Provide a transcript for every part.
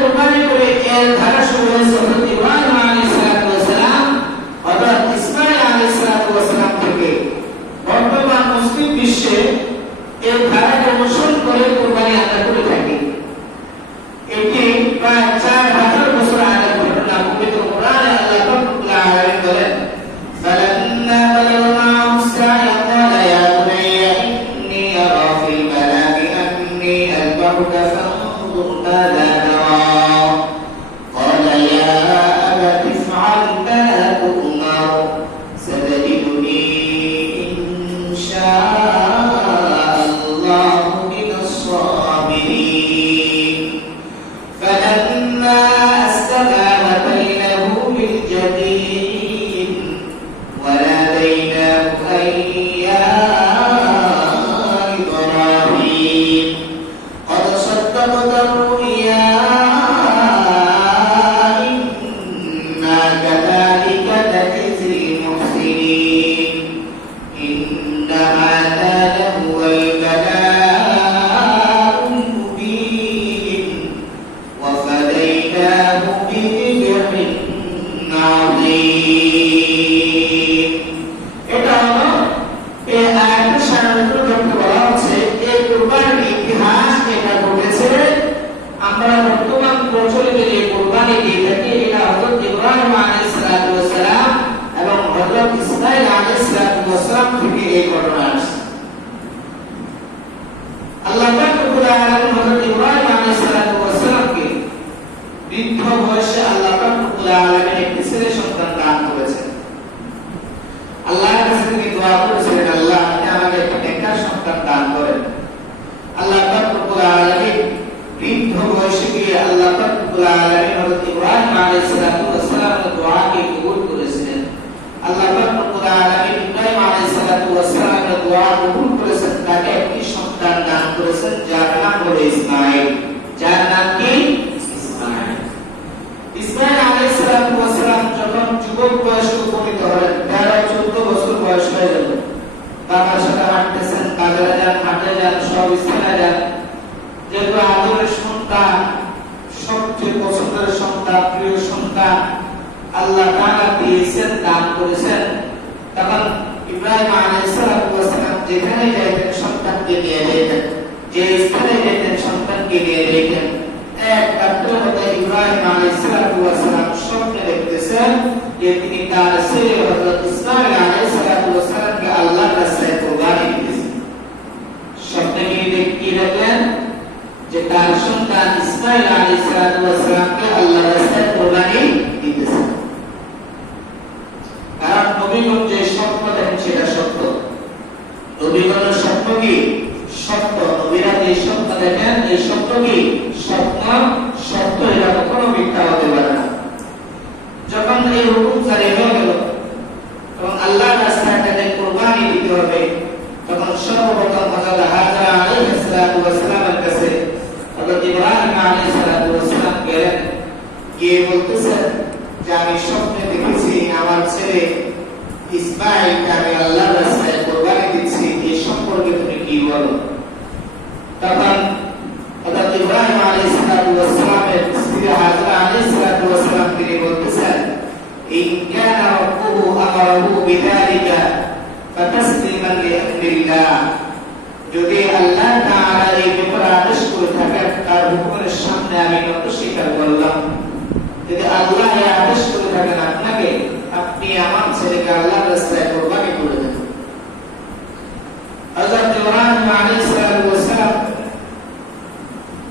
কুরবানি করে এর ধারা শুরু হয়েছে হযরত ইব্রাহিম আলাইহিস সালাম অর্থাৎ ইসমাঈল আলাইহিস সালাম থেকে। বর্তমান মুসলিম বিশ্বে এর ধারাকে অনুসরণ করে কুরবানি আদায় করে থাকি। এটি প্রায় 4000 বছর আগের ঘটনা। পবিত্র কোরআনে আল্লাহ রব্বুল আলামিন বলেন, ফালাম্মা বালাগা মা'আহু সা'য়া ক্বালা ইয়া বুনাইয়া ইন্নী আরা ফিল মানামি আন্নী আযবাহুকা ফানজুর মাযা তারা ক্বালা ইয়া আবাতি ইফ'আল মা তু'মার সাতাজিদুনি ইনশাআল্লাহু মিনাস সাবিরিন। فلما استغاث بينه بالجبين وناديناه أن يا إبراهيم قد صدقت الرؤيا إنا كذلك نجزي المحسنين إن هذا لهو البلاء المبين وفديناه بذبح عظيم। এটা হলো এই আয়াতের সারাংশ করতে বলা হচ্ছে এই কুরবানির ইতিহাস এটা ঘটেছে। আমরা বর্তমান প্রচলিত যে কুরবানি দিয়ে থাকি এটা হযরত ইব্রাহিম আলাইহিস সালাম এবং হযরত ইসমাঈল আলাইহিস সালাম থেকে এই ঘটনা আসছে। আল্লাহ পাক রব্বুল আলামিন হযরত ইব্রাহিম আলাইহিস সালামকে বৃদ্ধ বয়সে আল্লাহ পাক রব্বুল আলামিন একটি ছেলে সন্তান দান করেছেন। আল্লাহর কাছে তিনি দোয়া করেছিলেন, আল্লাহ আপনি আমাকে একটা নেককার সন্তান দান করেন। আল্লাহ পাক রব্বুল আলামিন বৃদ্ধ বয়সে গিয়ে আল্লাহ পাক রব্বুল আলামিন হযরত ইব্রাহিম আলাইহিস সালামের দোয়াকে কবুল করেছিলেন। আল্লাহ পাক রব্বুল আলামিন ইব্রাহিম আলাইহিস সালামের দোয়া কবুল করেছেন, তাকে একটি সন্তান দান করেছেন যার নাম হলো ইসমাঈল। যার নাম কি? ইসমাঈল। ইসমাঈল আলাইহিস সালাম যখন যুবক বয়সে উপনীত হলেন, 13-14 বছর বয়স হয়ে গেল, বাবার সাথে হাঁটতেছেন, বাজারে যান, হাটে যান, সব স্থানে যান। যেহেতু আদরের সন্তান, সবচেয়ে পছন্দের সন্তান, প্রিয় সন্তান আল্লাহ তাআলা দিয়েছেন, দান করেছেন, তখন ইব্রাহিম আলাইহিস সালাম যেখানে যাইতেন সন্তানকে নিয়ে যেতেন, যে স্থানে যেতেন সন্তানকে নিয়ে যেতেন। এক রাত্রে হতে ইব্রাহিম আলাইহিস সালাম স্বপ্নে দেখতেছেন যে তিনি তার ছেলে হযরত ইসমাঈল আলাইহিস সালামকে আল্লাহর রাস্তায় কুরবানি দিতেছেন। স্বপ্নে কি দেখলেন? যে তার সন্তান ইসমাঈল আলাইহিস সালামকে আল্লাহর রাস্তায় কুরবানি দিতেছেন। কারণ নবীগণ যে স্বপ্ন দেখেন সেটা সত্য। নবীগণের স্বপ্ন কি? সত্য। নবীরা যে স্বপ্ন দেখেন এই স্বপ্ন কি? স্বপ্ন সত্য, এটা কখনো মিথ্যা হতে পারে না। যখন এই হুকুম জারি হয়ে গেল তখন আল্লাহর রাস্তায় তাকে কুরবানি দিতে হবে, তখন সর্বপ্রথম হযরত হাজরা আলাইহিস সালামের কাছে হযরত ইব্রাহিম আলাইহিস সালাম গেলেন, গিয়ে বলতেছেন যে আমি স্বপ্নে দেখেছি আমার ছেলে ইসমাঈলকে আমি আল্লাহর রাস্তায় কুরবানি দিচ্ছি, এই সম্পর্কে তুমি কি বলো? তখন হযরত ইব্রাহিম আলাইহিস সালামের স্ত্রী হাজরা আলাইহিস সালাম তিনি বলতেছেন, ইন কানা রাব্বুহু আমারাহু বিযালিকা ফাতাসলিমান লিআমরিল্লাহ, যদি আল্লাহ তাআলা এই ব্যাপারে আদেশ করে থাকেন তার হুকুমের সামনে আমি নত স্বীকার করলাম। যদি আল্লাহ এই আদেশ করে থাকেন আপনাকে, আপনি আমার ছেলেকে আল্লাহর রাস্তায় কুরবানি করে দেন। হযরত ইব্রাহিম আলাইহিস সালাম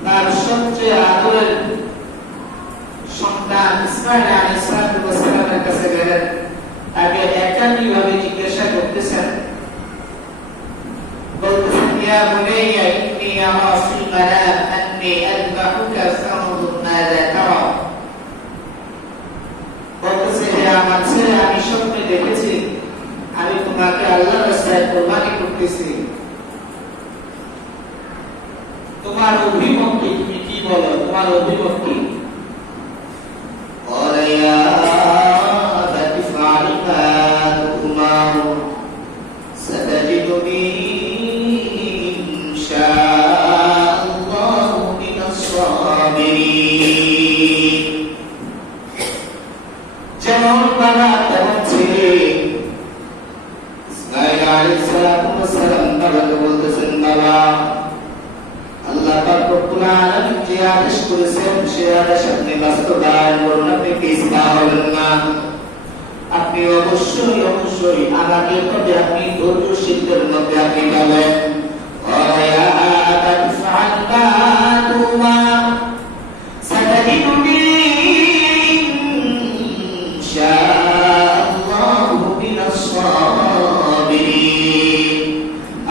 তার সবচেয়ে আদরের সন্তান ইসমাঈল আলাইহিস সালামের কাছে গেলেন, তাকে একাকীভাবে জিজ্ঞাসা করতেছেন, বলতেছেন, ইয়া বুনাইয়া ইন্নী আরা ফিল মানাম আন্নী আযবাহুকা ফানজুর মাযা তারা। বলতেছে, হে আমার ছেলে, আমি স্বপ্নে দেখেছি আমি তোমাকে আল্লাহর রাস্তায় কুরবানি করতেছি, তোমার অভিমত কি? তুমি কি বলো? তোমার অভিমত কি? قال يا أبت افعل ما تؤمر ستجدني إن شاء الله من الصابرين। আদেশ করেছেন সে আদেশ আপনি বাস্তবায়ন করুন, আপনি পিছপা হবেন না। আপনি অবশ্যই অবশ্যই আমাকে তবে আপনি ধৈর্যশীলদের মধ্যে আপনি পাবেন।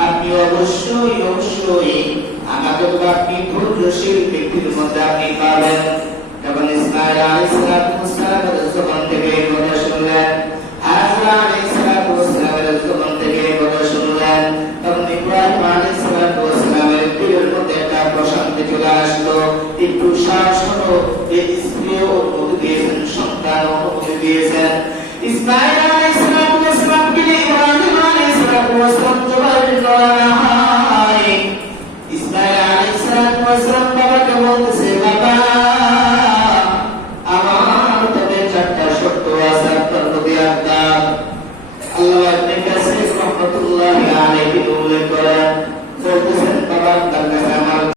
আপনি অবশ্যই অবশ্যই আমাকে আপনি ধৈর্যশীল ব্যক্তির মধ্যে আপনি পাবেন। যখন ইসমাঈল আলাইহিস সালামের জবান থেকে কথা শুনলেন, হাজরা আলাইহিস সালামের জবান থেকে কথা শুনলেন, তখন ইব্রাহিম আলাইহিস সালামের দিলের মধ্যে একটা প্রশান্তি চলে আসলো। একটু সাহস হলো, এই স্ত্রীও অনুমতি দিয়েছেন, সন্তান অনুমতি দিয়েছেন। ইসমাঈল আলাইহিস